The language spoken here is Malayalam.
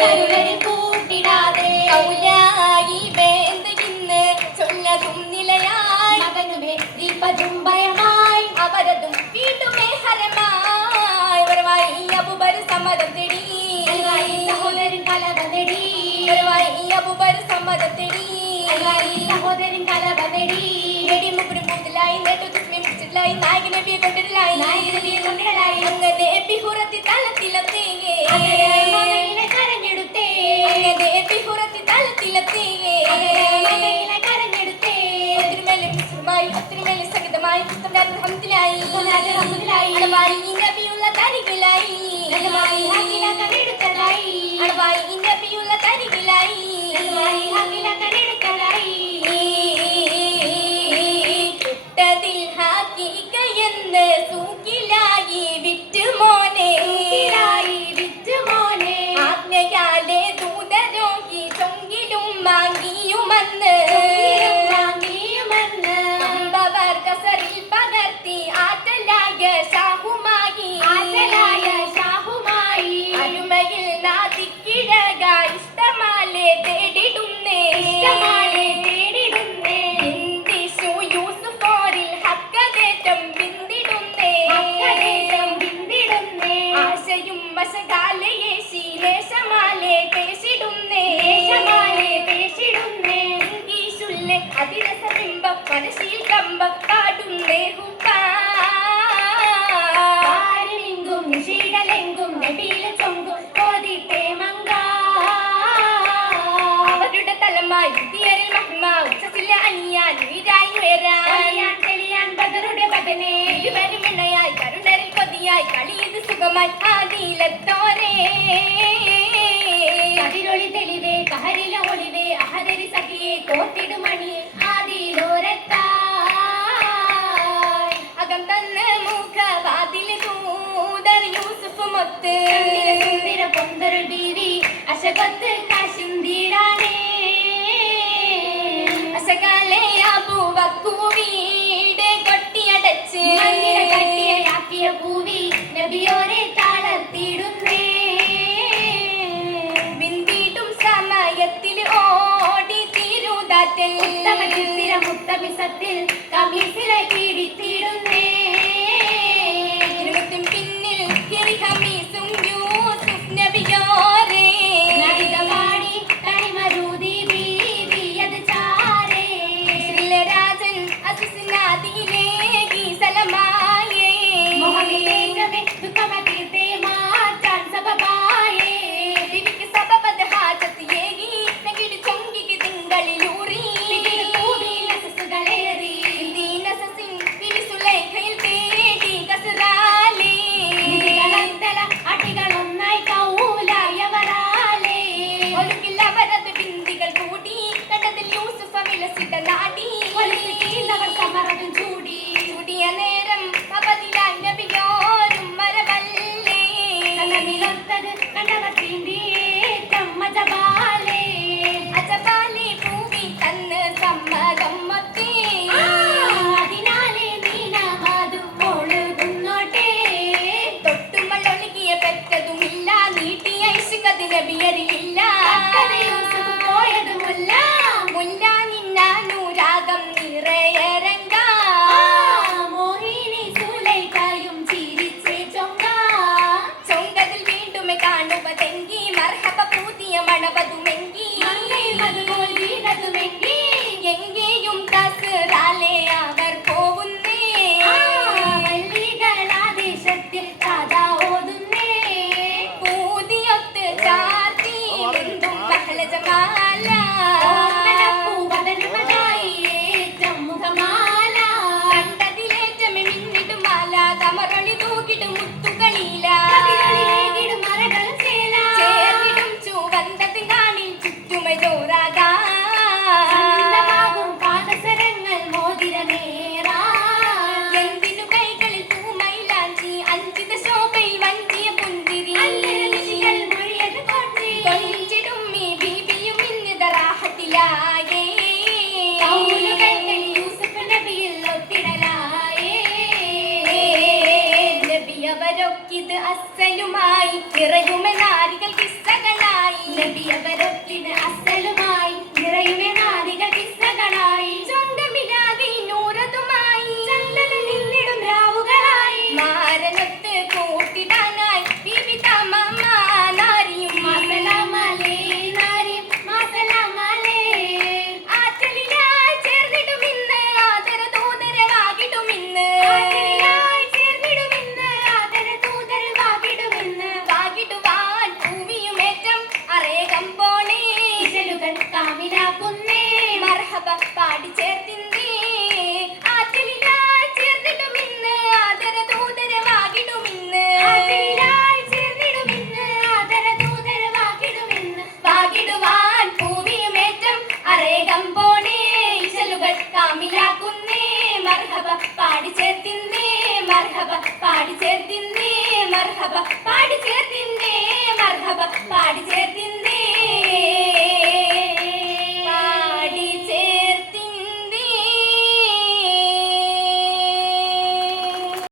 കരുണരിൽ കൂട്ടിടാതെ കൗലായി വേന്തിന്ന് ചൊല്ലതും നിലയായി മകനുമേ ദീപതും ഭയമായി അവരതും വീണ്ടുമേ ഹരമായി വരവായി അബൂബർ സമ്മതം തേടി സഹോദരൻ കലവ നേടി വരവായി അബൂബർ സമ്മതം തേടി സഹോദരൻ കലവ നേടി മുപ്പുരം പൂതലായി നേട്ടു തുസ്മി മുറിച്ചിട്ടായി നായക നബിയെ കൊണ്ടിടലായി അങ്ങനെ ബിഹുറത്തി തലത്തിലെത്തിയേ കരഞ്ഞെടുത്തേ അങ്ങനെ ബിഹുറത്തി തലത്തിലെത്തിയേ കരഞ്ഞെടുത്തേ ഒത്തിരിമേലെ മിശ്രമായി ഒത്തിരിമേലെ സഹിതമായി ഹംദിലായി അളവായി നബിയുള്ള തരികിലായി അളവായി നബിയുള്ള തരികിലായി സൂക്കിലായി വിറ്റുമോനെ ആജ്ഞയാലെ ദൂതരോഗി ചൊങ്കിലും വാങ്ങിയുമെന്ന് അമ്പവർ കസറിൽ പകർത്തി ആറ്റലായ ഷാഹുമായി അരുമയിൽ നാദിക്കിഴക ഇഷ്ടമാലെ തേടിടുന്നേ മനസ്സിൽ കമ്പം പാടുന്നേ ഹുപ്പാരെങ്കും നിശീടലെങ്കും നബിയിലെ ചൊങ്കും കോതിട്ടേ മങ്ക അവരുടെ തലമായി വിദ്യരിൽ മഹിമ ഉച്ചത്തിലെ അനിയാൻ വീരായി വരാൻ തെളിയാൻ ബദറുടെ ബദനെ ഇരുവരും ഇണയായി കരുണരിൽ കൊതിയായി കളിയത് സുഖമായി ആദിയിലെത്തോരേ അതിരൊളി തെളിവേ കഹരിലെ ഒളിവേ അഹദരി സഖിയെ കോർത്തിടുമണിയെ ആദിയിലോരത്തായി അകം തന്ന് മുഖവാതില് ദൂതർ യൂസുഫ് മൊത്ത് സുന്ദര പൊന്തർ ബീവി അശകത്ത് കാശിന്തിടാനേ അശകാലെ അബൂബക്കു വീട് കൊട്ടിയടച്ച് കട്ടിയാക്കിയ പൂവി നബിയോരെ താളത്തിടുന്നേ ഓടി തീരുതാറ്റൽ മുത്തമിസത്തിൽ കമീസിലെ കീടിത്തിടുന്നേ ഇരുപത്തും പിന്നിൽ കമീസും യൂസുഫ് നബിയോരേ നടിതവാടി തണിമരൂതി ബീവിയത് ചാരേ രാജൻ അസിനാദിയിലേക്ക് സലമായേ മോഹനിലേക്കമേ ദുഃഖമതീർത്തേ മാറ്റാൻ സബബായേ ദിവിക്ക് സബബത് ഹാജത്ത് ഏകി ചൂടിയ നേരം പപതിലായി നബിയോരും മരവല്ലേ അജബാലെ പൂവി തന്ന് സമ്മതം മൊത്തേ അതിനാലെ നീനമാതും ഒഴുകുന്നോട്ടെ തൊട്ടുമള്ളൊഴുകിയ പെറ്റതുമില്ല നീട്ടിയ ഇശുക്കത് നബിയരിയില്ല പോയതുമില്ല മുല്ല നിന്നാനൂരാഗം നിറയരങ്ക മോഹിനി സൂലൈകായും ചിരിച്ചേ ചൊങ്കതിൽ വീണ്ടും കാണുവതെങ്കി മർഹബ പൂതിയ മണവതുമെങ്കി എങ്കേയും തസ്റാലെ അവർ പോകുന്നേ വല്ലികളാദേശത്തിൽ കഥ ഓതുന്നേ പൂതിയൊത്ത് ചാർത്തി എന്തും കഹല ജമാല കണ്ടതിലേറ്റമേ മിന്നിടും മാല കമറൊളി തൂക്കിടും മുത്തുകളില ചേർന്നിടും ചുവന്തത് കാണിൽ ചുറ്റും പാടിച്ചേ